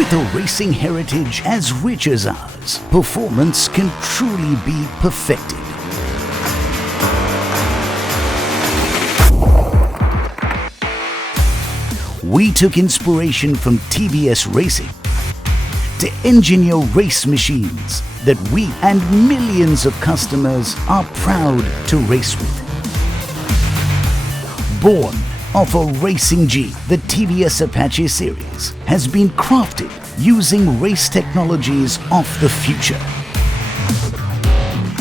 With a racing heritage as rich as ours, performance can truly be perfected. We took inspiration from TVS Racing to engineer race machines that we and millions of customers are proud to race with. Born of a racing G, the TVS Apache series has been crafted using race technologies of the future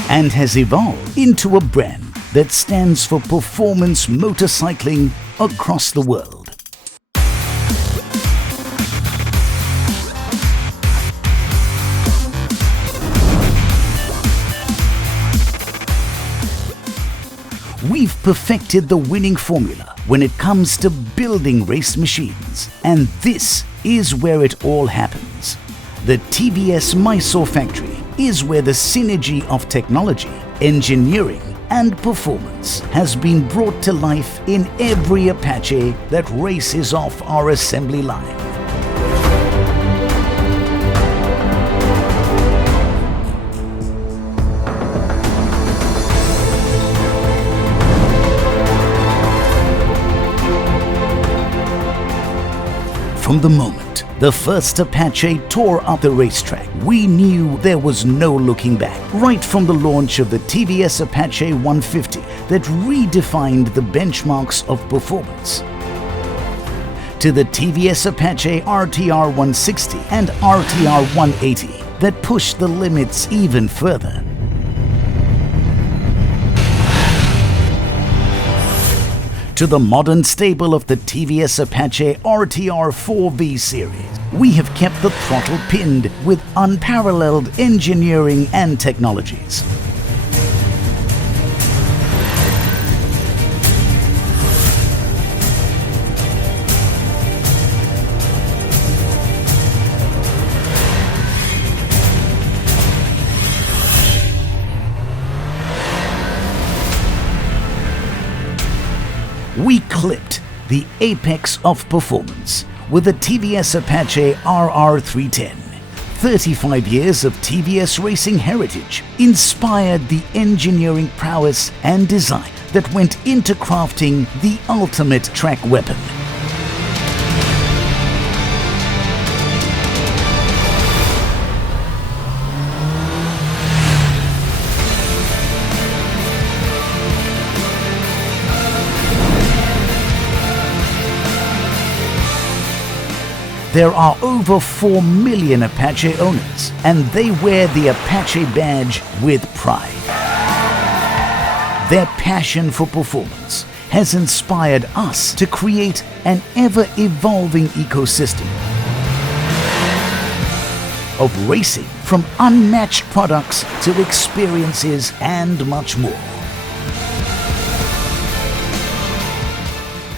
and has evolved into a brand that stands for performance motorcycling across the world. We've perfected the winning formula when it comes to building race machines, and this is where it all happens. The TVS Mysore factory is where the synergy of technology, engineering and performance has been brought to life in every Apache that races off our assembly line. From the moment the first Apache tore up the racetrack, we knew there was no looking back. Right from the launch of the TVS Apache 150 that redefined the benchmarks of performance, to the TVS Apache RTR 160 and RTR 180 that pushed the limits even further, to the modern stable of the TVS Apache RTR 4V series, we have kept the throttle pinned with unparalleled engineering and technologies. We clipped the apex of performance with the TVS Apache RR310. 35 years of TVS racing heritage inspired the engineering prowess and design that went into crafting the ultimate track weapon. There are over 4 million Apache owners, and they wear the Apache badge with pride. Their passion for performance has inspired us to create an ever-evolving ecosystem of racing, from unmatched products to experiences and much more.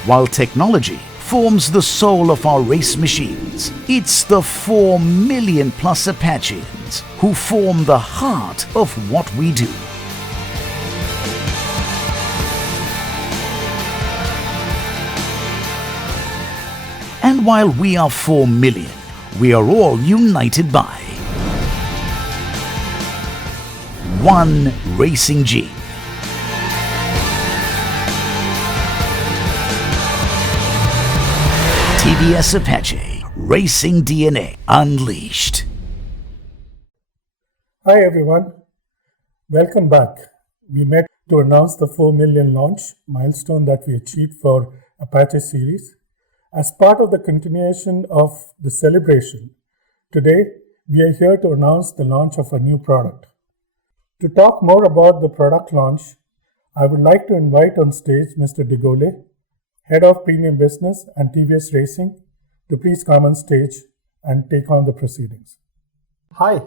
While technology forms the soul of our race machines, it's the 4 million plus Apacheans who form the heart of what we do. And while we are 4 million, we are all united by one racing gene. TVS Apache, Racing DNA Unleashed. Hi everyone, welcome back. We met to announce the 4 million launch milestone that we achieved for Apache series. As part of the continuation of the celebration, today we are here to announce the launch of a new product. To talk more about the product launch, I would like to invite on stage Mr. Digole, Head of Premium Business and TVS Racing, to please come on stage and take on the proceedings. Hi,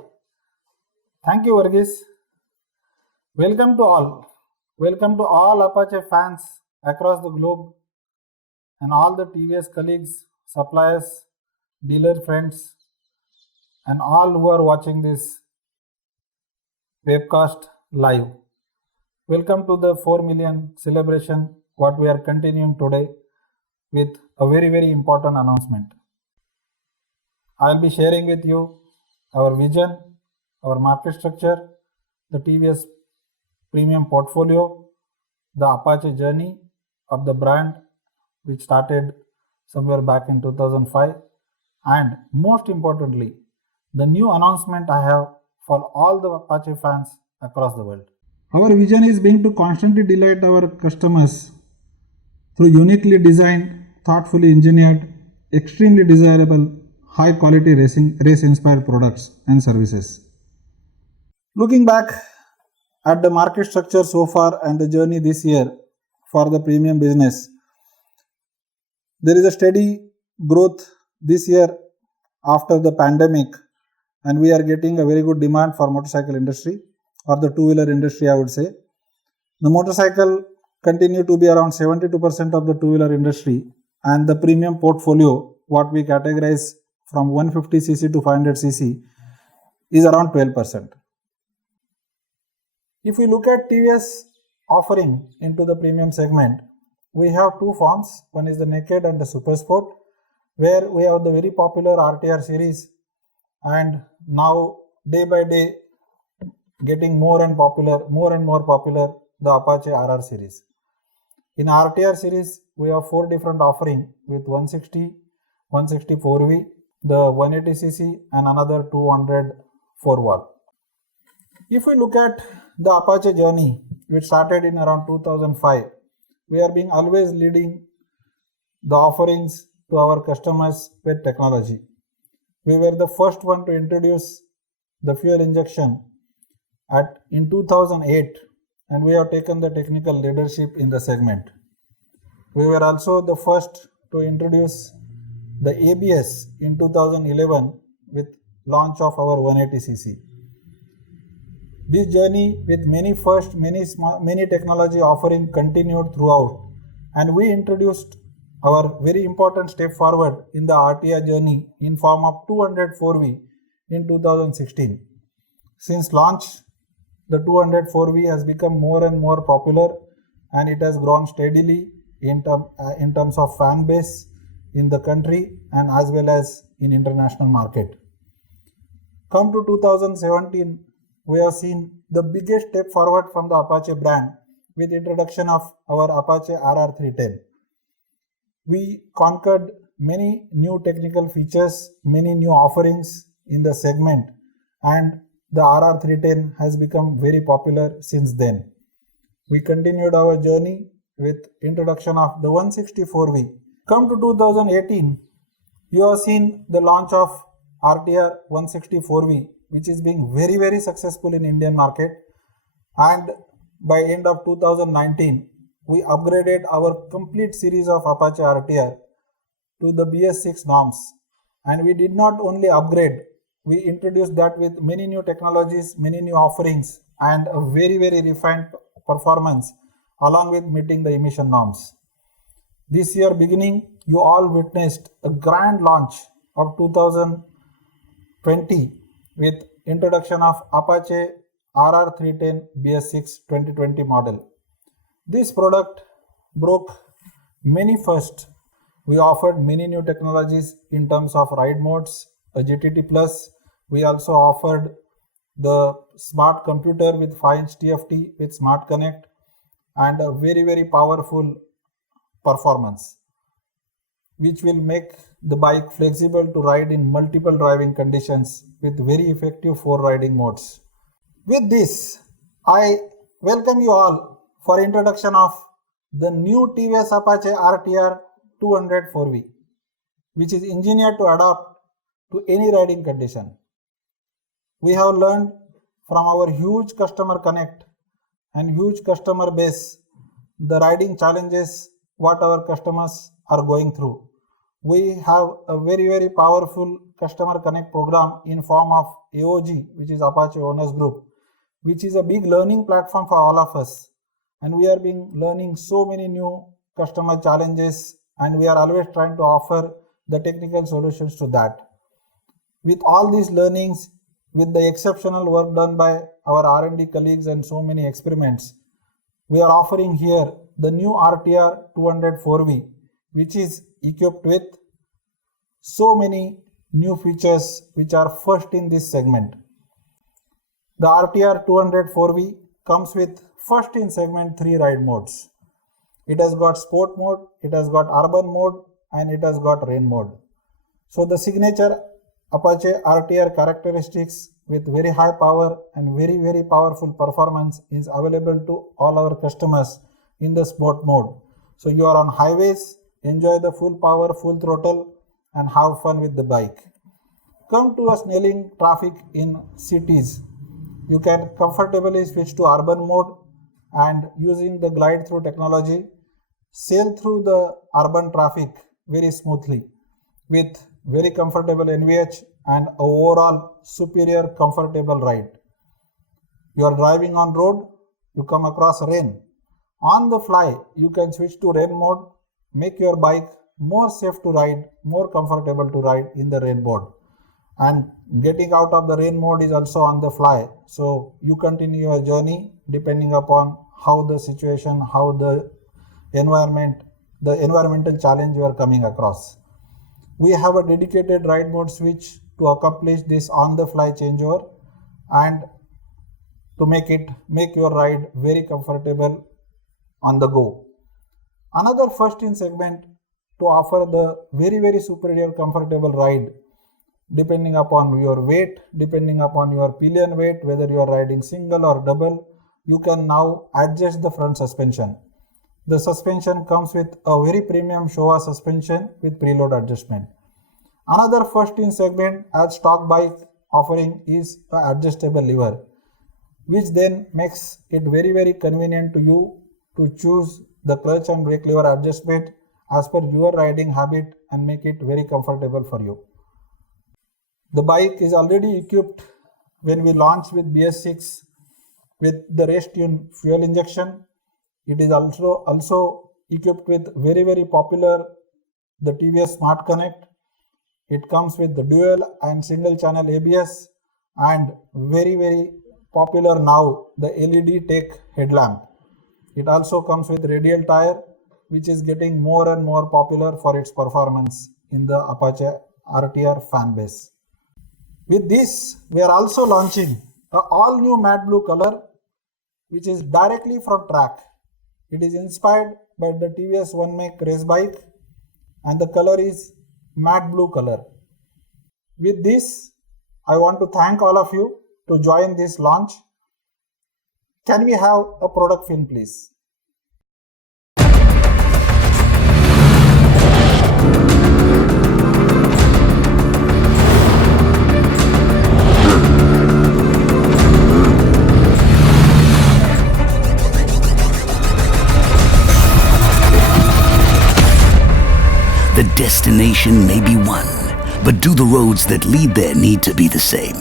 thank you Varghese. Welcome to all. Welcome to all Apache fans across the globe and all the TVS colleagues, suppliers, dealer friends and all who are watching this webcast live. Welcome to the 4 million celebration, what we are continuing today with a very important announcement. I'll be sharing with you our vision, our market structure, the TVS premium portfolio, the Apache journey of the brand which started somewhere back in 2005, and most importantly, the new announcement I have for all the Apache fans across the world. Our vision is being to constantly delight our customers through uniquely designed, thoughtfully engineered, extremely desirable, high quality race inspired products and services. Looking back at the market structure so far and the journey this year for the premium business, there is a steady growth this year after the pandemic, and we are getting a very good demand for motorcycle industry or the two-wheeler industry, I would say. The motorcycle continue to be around 72% of the two-wheeler industry, and the premium portfolio, what we categorize from 150cc to 500cc, is around 12%. If we look at TVS offering into the premium segment, we have two forms. One is the Naked and the Super Sport, where we have the very popular RTR series, and now day by day getting more and more popular, the Apache RR series. In RTR series, we have four different offering with 160, 164V, the 180cc and another 200 4-valve. If we look at the Apache journey, which started in around 2005, we are being always leading the offerings to our customers with technology. We were the first one to introduce the fuel injection in 2008, and we have taken the technical leadership in the segment. We were also the first to introduce the ABS in 2011 with launch of our 180cc. This journey with many first, many technology offering continued throughout, and we introduced our very important step forward in the RTR journey in form of 204V in 2016. Since launch, the 204V has become more and more popular, and it has grown steadily in terms of fan base in the country and as well as in international market. Come to 2017, we have seen the biggest step forward from the Apache brand with introduction of our Apache RR 310. We conquered many new technical features, many new offerings in the segment, and the RR 310 has become very popular since then. We continued our journey with introduction of the 164V. Come to 2018, you have seen the launch of RTR 164V, which is being very successful in Indian market, and by end of 2019, we upgraded our complete series of Apache RTR to the BS6 norms. And we did not only upgrade, we introduced that with many new technologies, many new offerings, and a very refined performance along with meeting the emission norms. This year beginning, you all witnessed a grand launch of 2020 with introduction of Apache RR 310 BS6 2020 model. This product broke many firsts. We offered many new technologies in terms of ride modes, a GTT Plus. We also offered the smart computer with 5-inch TFT with Smart Connect and a very powerful performance, which will make the bike flexible to ride in multiple driving conditions with very effective 4 riding modes. With this, I welcome you all for introduction of the new TVS Apache RTR 204V, which is engineered to adapt to any riding condition. We have learned from our huge customer connect and huge customer base the riding challenges what our customers are going through. We have a very powerful customer connect program in form of AOG, which is Apache Owners Group, which is a big learning platform for all of us. And we are learning so many new customer challenges, and we are always trying to offer the technical solutions to that. With all these learnings, with the exceptional work done by our R&D colleagues and so many experiments, we are offering here the new RTR 204V, which is equipped with so many new features which are first in this segment. The RTR 200 4V comes with first in segment 3 ride modes. It has got sport mode, it has got urban mode, and it has got rain mode. So the signature Apache RTR characteristics with very high power and very powerful performance is available to all our customers in the sport mode. So you are on highways, enjoy the full power, full throttle, and have fun with the bike. Come to us nailing traffic in cities. You can comfortably switch to urban mode and using the glide through technology, sail through the urban traffic very smoothly with very comfortable NVH and overall superior comfortable ride. You are driving on road, you come across rain. On the fly, you can switch to rain mode, make your bike more safe to ride, more comfortable to ride in the rain mode. And getting out of the rain mode is also on the fly. So you continue your journey depending upon how the situation, how the environmental challenge you are coming across. We have a dedicated ride mode switch to accomplish this on the fly changeover and to make your ride very comfortable on the go. Another first in segment to offer the very superior comfortable ride depending upon your weight, depending upon your pillion weight, whether you are riding single or double, you can now adjust the front suspension. The suspension comes with a very premium Showa suspension with preload adjustment. Another first in segment as stock bike offering is an adjustable lever, which then makes it very convenient to you to choose the clutch and brake lever adjustment as per your riding habit and make it very comfortable for you. The bike is already equipped when we launched with BS6 with the race tune fuel injection. It is also equipped with very popular the TVS Smart Connect. It comes with the dual and single channel ABS and very popular now the LED Tech headlamp. It also comes with radial tire, which is getting more and more popular for its performance in the Apache RTR fan base. With this, we are also launching an all new matte blue color, which is directly from track. It is inspired by the TVS One Make race bike and the color is matte blue color. With this, I want to thank all of you to join this launch. Can we have a product film, please? The destination may be one, but do the roads that lead there need to be the same?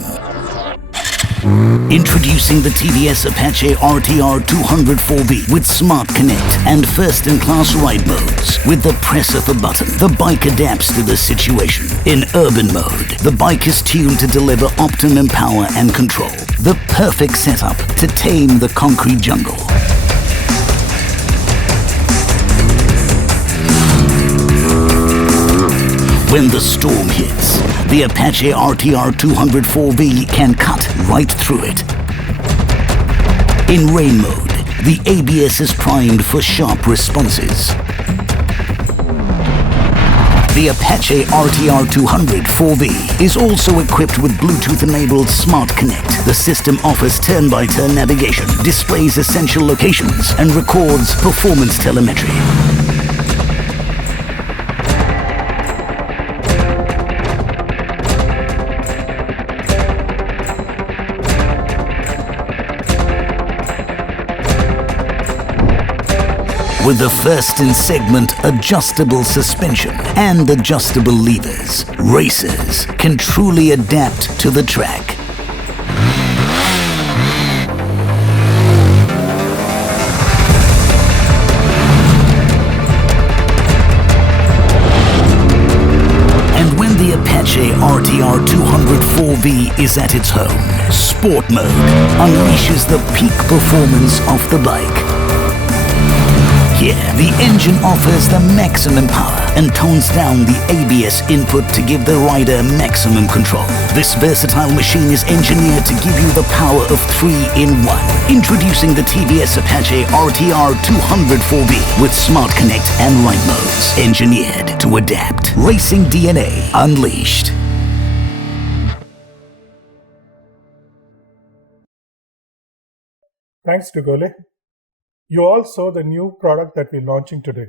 Introducing the TVS Apache RTR 200 4V with Smart Connect and first-in-class ride modes. With the press of a button, the bike adapts to the situation. In urban mode, the bike is tuned to deliver optimum power and control. The perfect setup to tame the concrete jungle. When the storm hits, the Apache RTR 200 4V can cut right through it. In rain mode, the ABS is primed for sharp responses. The Apache RTR 200 4V is also equipped with Bluetooth-enabled Smart Connect. The system offers turn-by-turn navigation, displays essential locations, and records performance telemetry. With the first in segment adjustable suspension and adjustable levers, racers can truly adapt to the track. And when the Apache RTR 200 4V is at its home, Sport Mode unleashes the peak performance of the bike. Here, the engine offers the maximum power and tones down the ABS input to give the rider maximum control. This versatile machine is engineered to give you the power of 3 in 1. Introducing the TVS Apache RTR 200 4V with Smart Connect and Ride modes. Engineered to adapt. Racing DNA unleashed. Thanks, Degole. You all saw the new product that we're launching today.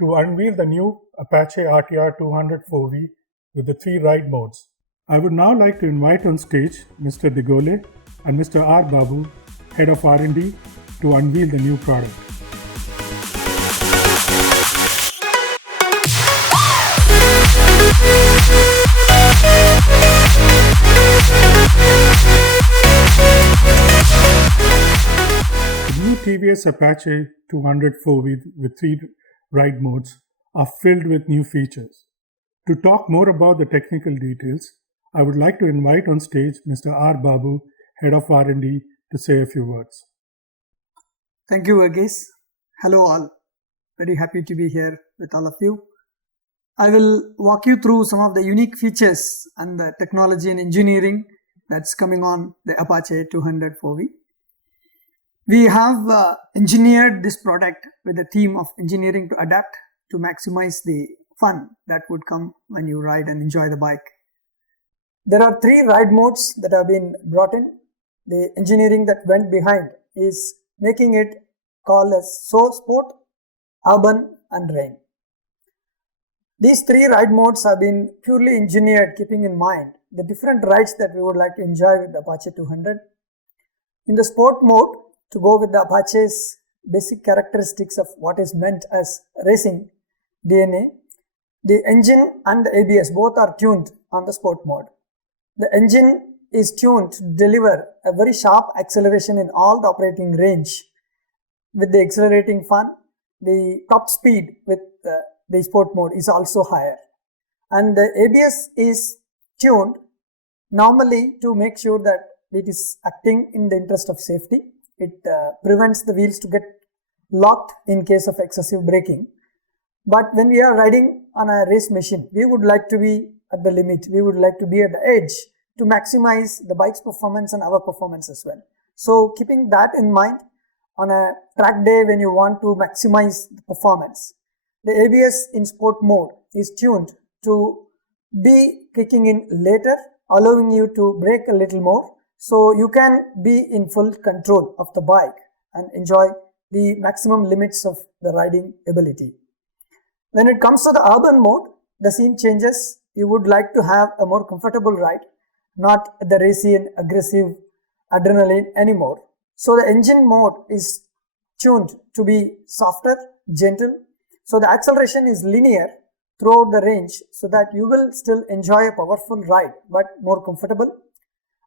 To unveil the new Apache RTR 200 4V with the 3 ride modes, I would now like to invite on stage Mr. Degole and Mr. R. Babu, Head of R&D, to unveil the new product. The new TVS Apache 200 4V with 3 ride modes are filled with new features. To talk more about the technical details, I would like to invite on stage Mr. R. Babu, Head of R&D, to say a few words. Thank you, Varghese. Hello all. Very happy to be here with all of you. I will walk you through some of the unique features and the technology and engineering that's coming on the Apache 200 4V. We have engineered this product with a team of engineering to adapt to maximize the fun that would come when you ride and enjoy the bike. There are 3 ride modes that have been brought in. The engineering that went behind is making it called as Sport, Urban and Rain. These 3 ride modes have been purely engineered keeping in mind the different rides that we would like to enjoy with the Apache 200. In the Sport mode, to go with the Apache's basic characteristics of what is meant as racing DNA, the engine and the ABS both are tuned on the Sport mode. The engine is tuned to deliver a very sharp acceleration in all the operating range. With the accelerating fun, the top speed with the Sport mode is also higher. And the ABS is tuned normally to make sure that it is acting in the interest of safety. It prevents the wheels to get locked in case of excessive braking. But when we are riding on a race machine, we would like to be at the limit. We would like to be at the edge to maximize the bike's performance and our performance as well. So keeping that in mind, on a track day when you want to maximize the performance, the ABS in Sport mode is tuned to be kicking in later, allowing you to brake a little more. So you can be in full control of the bike and enjoy the maximum limits of the riding ability. When it comes to the urban mode, the scene changes. You would like to have a more comfortable ride, not the racy and aggressive adrenaline anymore. So the engine mode is tuned to be softer, gentle. So the acceleration is linear throughout the range so that you will still enjoy a powerful ride but more comfortable.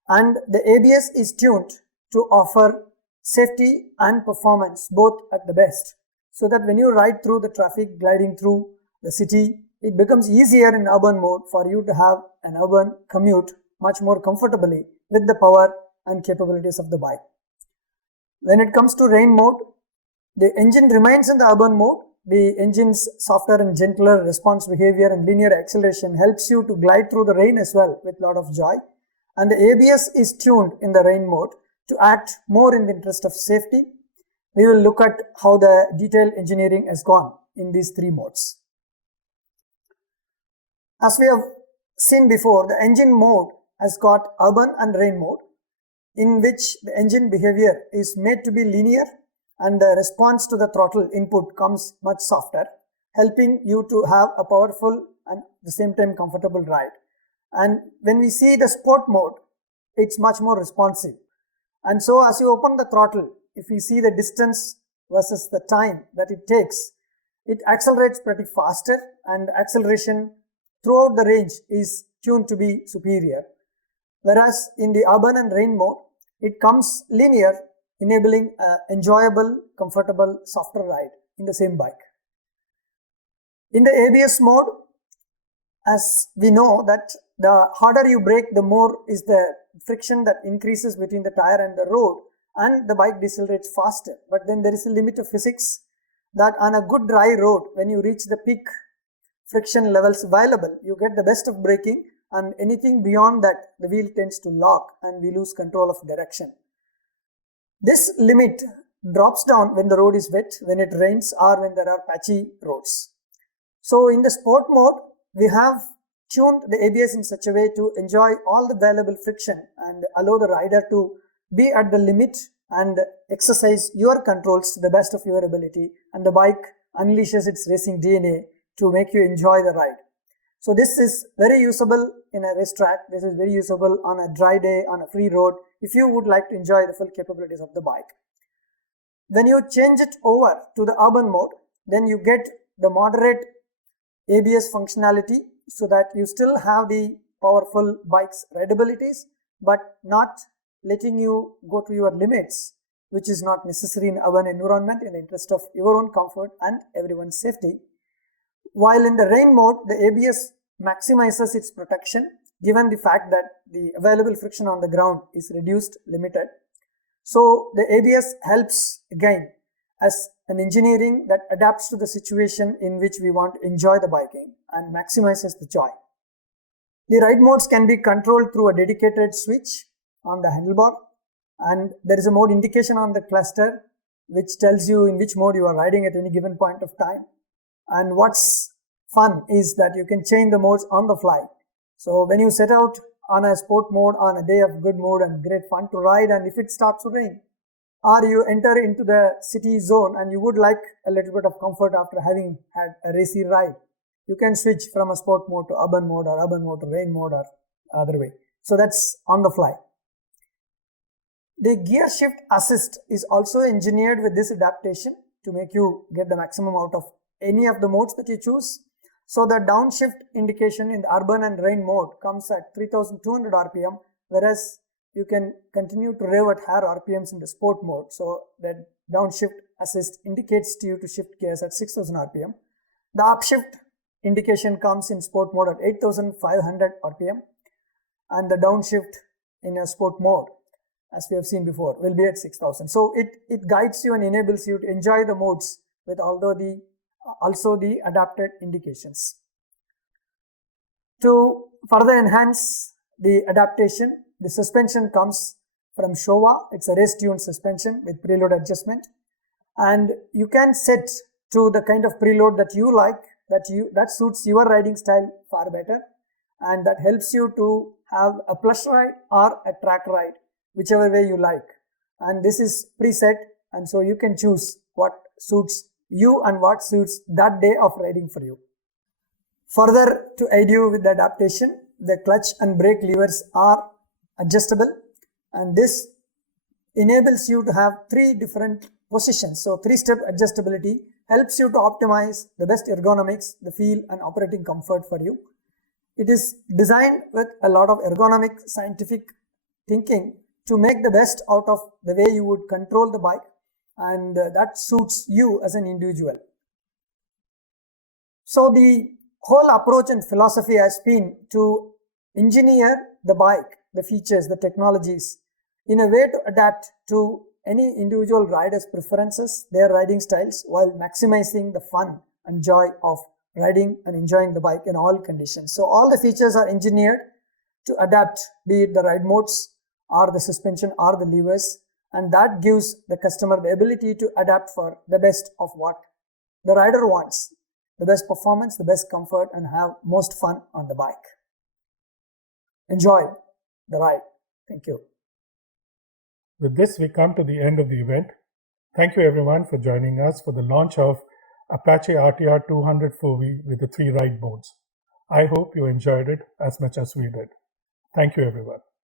And the ABS is tuned to offer safety and performance both at the best, so that when you ride through the traffic, gliding through the city, it becomes easier in urban mode for you to have an urban commute much more comfortably with the power and capabilities of the bike. When it comes to rain mode, the engine remains in the urban mode. The engine's softer and gentler response behavior and linear acceleration helps you to glide through the rain as well with a lot of joy. And the ABS is tuned in the rain mode to act more in the interest of safety. We will look at how the detailed engineering has gone in these 3 modes. As we have seen before, the engine mode has got urban and rain mode, in which the engine behavior is made to be linear and the response to the throttle input comes much softer, helping you to have a powerful and at the same time comfortable ride. And when we see the Sport mode, it's much more responsive. And so as you open the throttle, if we see the distance versus the time that it takes, it accelerates pretty faster, and acceleration throughout the range is tuned to be superior. Whereas in the urban and rain mode, it comes linear, enabling an enjoyable, comfortable, softer ride in the same bike. In the ABS mode, as we know that the harder you brake, the more is the friction that increases between the tire and the road, and the bike decelerates faster. But then there is a limit of physics, that on a good dry road, when you reach the peak friction levels available, you get the best of braking, and anything beyond that, the wheel tends to lock and we lose control of direction. This limit drops down when the road is wet, when it rains, or when there are patchy roads. So in the sport mode, we have tuned the ABS in such a way to enjoy all the available friction and allow the rider to be at the limit and exercise your controls to the best of your ability, and the bike unleashes its racing DNA to make you enjoy the ride. So this is very usable in a racetrack. This is very usable on a dry day, on a free road, if you would like to enjoy the full capabilities of the bike. When you change it over to the urban mode, then you get the moderate ABS functionality, so that you still have the powerful bike's rideabilities, but not letting you go to your limits, which is not necessary in urban environment in the interest of your own comfort and everyone's safety. While in the rain mode, the ABS maximizes its protection given the fact that the available friction on the ground is reduced, limited. So the ABS helps again as an engineering that adapts to the situation in which we want to enjoy the biking and maximizes the joy. The ride modes can be controlled through a dedicated switch on the handlebar, and there is a mode indication on the cluster which tells you in which mode you are riding at any given point of time. And what's fun is that you can change the modes on the fly. So when you set out on a sport mode on a day of good mood and great fun to ride, and if it starts to rain, or you enter into the city zone and you would like a little bit of comfort after having had a racy ride, you can switch from a sport mode to urban mode, or urban mode to rain mode, or other way. So that's on the fly. The gear shift assist is also engineered with this adaptation to make you get the maximum out of any of the modes that you choose. So the downshift indication in the urban and rain mode comes at 3200 RPM, whereas you can continue to rev at higher RPMs in the sport mode. So that downshift assist indicates to you to shift gears at 6000 RPM. The upshift indication comes in sport mode at 8500 RPM, and the downshift in a sport mode, as we have seen before, will be at 6000. So it guides you and enables you to enjoy the modes with also the adapted indications. To further enhance the adaptation, the suspension comes from Showa. It's a race-tuned suspension with preload adjustment, and you can set to the kind of preload that you like, that suits your riding style far better, and that helps you to have a plush ride or a track ride, whichever way you like. And this is preset, and so you can choose what suits you and what suits that day of riding for you. Further, to aid you with the adaptation, the clutch and brake levers are adjustable, and this enables you to have 3 different positions. So 3-step adjustability helps you to optimize the best ergonomics, the feel and operating comfort for you. It is designed with a lot of ergonomic scientific thinking to make the best out of the way you would control the bike, and that suits you as an individual. So the whole approach and philosophy has been to engineer the bike, the features, the technologies in a way to adapt to any individual rider's preferences, their riding styles, while maximizing the fun and joy of riding and enjoying the bike in all conditions. So all the features are engineered to adapt, be it the ride modes or the suspension or the levers, and that gives the customer the ability to adapt for the best of what the rider wants, the best performance, the best comfort, and have most fun on the bike. Enjoy the ride. Thank you. With this, we come to the end of the event. Thank you everyone for joining us for the launch of Apache RTR 200 4V with the 3 ride modes. I hope you enjoyed it as much as we did. Thank you everyone.